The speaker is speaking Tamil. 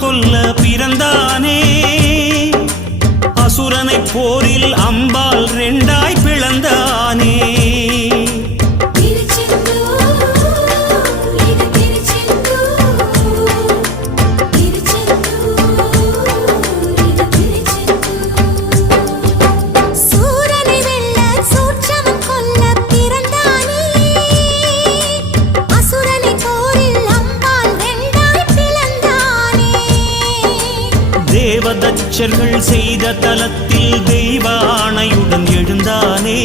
கொல்ல பிறந்தானே. அசுரனை போரில் அம்பால் ரெண்டாய் பிளந்தானே. தேவதச்சர்கள் செய்த தலத்தில் தெய்வ ஆணையுடன் எழுந்தானே.